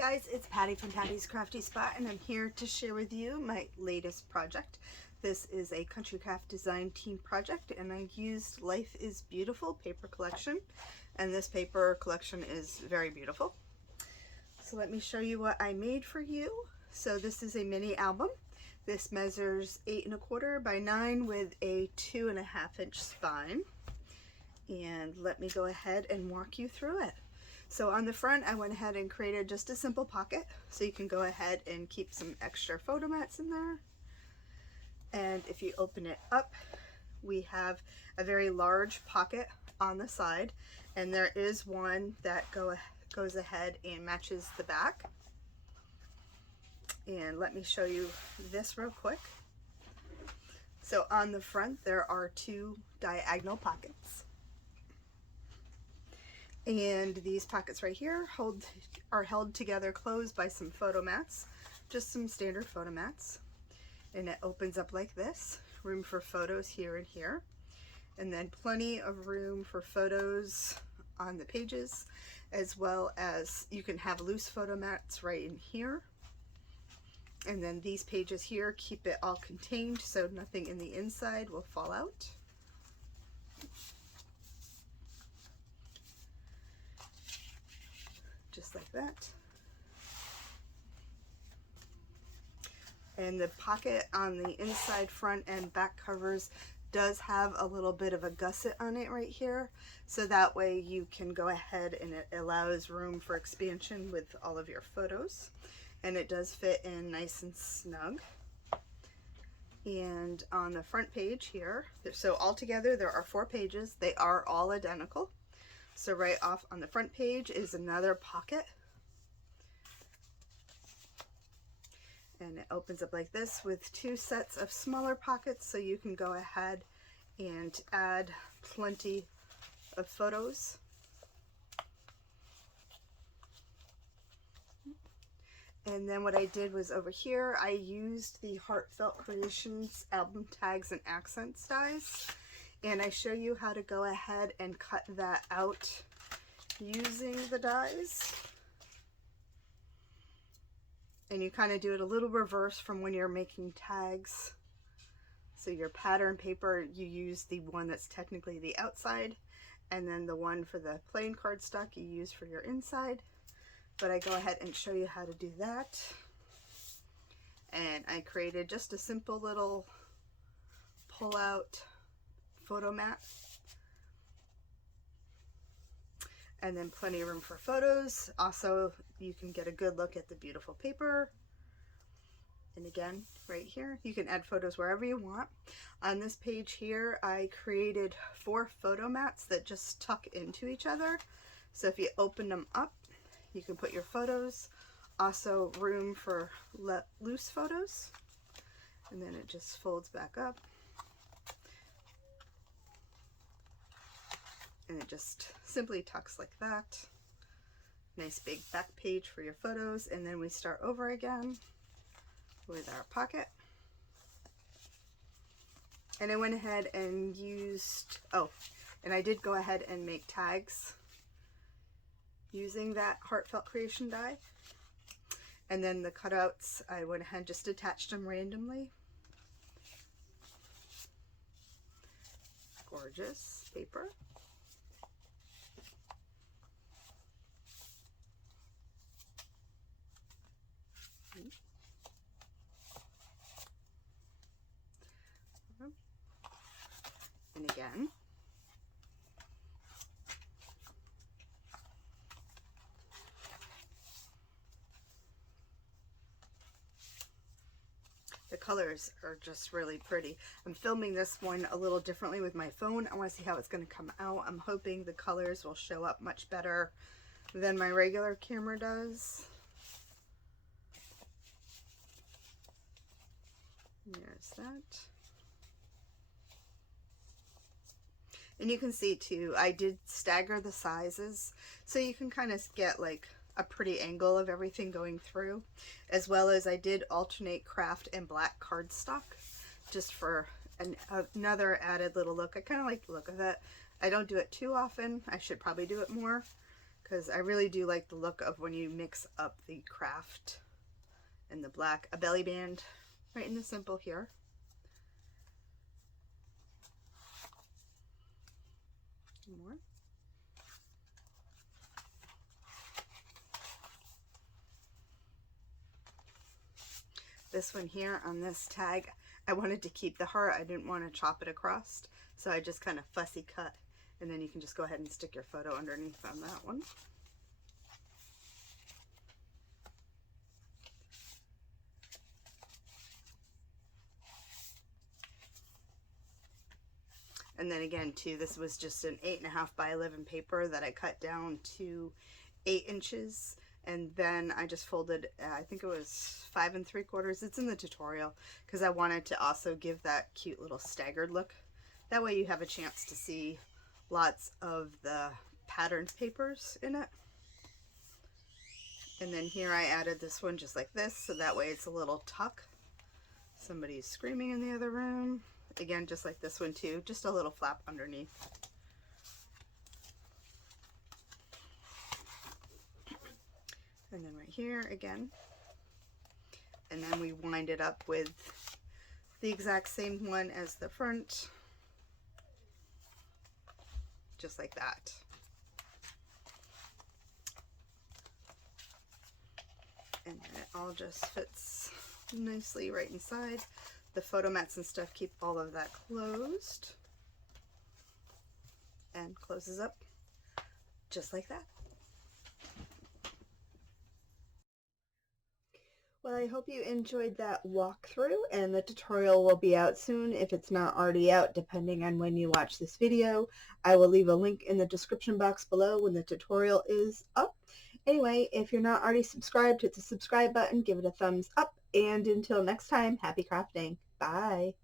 guys, it's Patty from Patty's Crafty Spot, and I'm here to share with you my latest project. This is a country craft design team project, and I used Life is Beautiful paper collection, and this paper collection is very beautiful. So let me show you what I made for you. So this is a mini album. This measures 8 1/4 by 9 with a 2.5 inch spine. And let me go ahead and walk you through it. So on the front, I went ahead and created just a simple pocket, so you can go ahead and keep some extra photo mats in there. And if you open it up, we have a very large pocket on the side, and there is one that goes ahead and matches the back. And let me show you this real quick. So on the front, there are 2 diagonal pockets. And these pockets right here are held together closed by some photo mats, just some standard photo mats. And it opens up like this, room for photos here and here. And then plenty of room for photos on the pages, as well as you can have loose photo mats right in here. And then these pages here keep it all contained so nothing in the inside will fall out. Just like that. And the pocket on the inside front and back covers does have a little bit of a gusset on it right here, so that way you can go ahead and it allows room for expansion with all of your photos, and it does fit in nice and snug. And on the front page here, so altogether there are 4 pages. They are all identical. So right off on the front page is another pocket, and it opens up like this with 2 sets of smaller pockets, so you can go ahead and add plenty of photos. And then what I did was over here, I used the Heartfelt Creations album tags and accents dies. And I show you how to go ahead and cut that out using the dies. And you kind of do it a little reverse from when you're making tags. So your pattern paper, you use the one that's technically the outside, and then the one for the plain cardstock you use for your inside. But I go ahead and show you how to do that. And I created just a simple little pull-out photo mat, and then plenty of room for photos. Also, you can get a good look at the beautiful paper. And again, right here, you can add photos wherever you want. On this page here, I created 4 photo mats that just tuck into each other. So if you open them up, you can put your photos. Also room for loose photos. And then it just folds back up. And it just simply tucks like that. Nice big back page for your photos, and then we start over again with our pocket. And I went ahead and used, and I did go ahead and make tags using that Heartfelt Creation die. And then the cutouts, I went ahead and just attached them randomly. Gorgeous paper. And again, the colors are just really pretty. I'm filming this one a little differently with my phone. I want to see how it's going to come out. I'm hoping the colors will show up much better than my regular camera does. There's that. And you can see too, I did stagger the sizes, so you can kind of get like a pretty angle of everything going through, as well as I did alternate craft and black cardstock just for another added little look. I kind of like the look of it. I don't do it too often. I should probably do it more, because I really do like the look of when you mix up the craft and the black. A belly band right in the simple here. More. This one here on this tag, I wanted to keep the heart. I didn't want to chop it across, so I just kind of fussy cut, and then you can just go ahead and stick your photo underneath on that one. And then again too, this was just an 8.5 by 11 paper that I cut down to 8 inches. And then I just folded, I think it was 5 3/4. It's in the tutorial because I wanted to also give that cute little staggered look. That way you have a chance to see lots of the patterned papers in it. And then here I added this one just like this, so that way it's a little tuck. Somebody's screaming in the other room. Again, just like this one too, just a little flap underneath. And then right here again. And then we wind it up with the exact same one as the front. Just like that. And then it all just fits nicely right inside. The photo mats and stuff keep all of that closed. And closes up just like that. Well, I hope you enjoyed that walkthrough, and the tutorial will be out soon if it's not already out, depending on when you watch this video. I will leave a link in the description box below when the tutorial is up. Anyway, if you're not already subscribed, hit the subscribe button, give it a thumbs up, and until next time, happy crafting. Bye.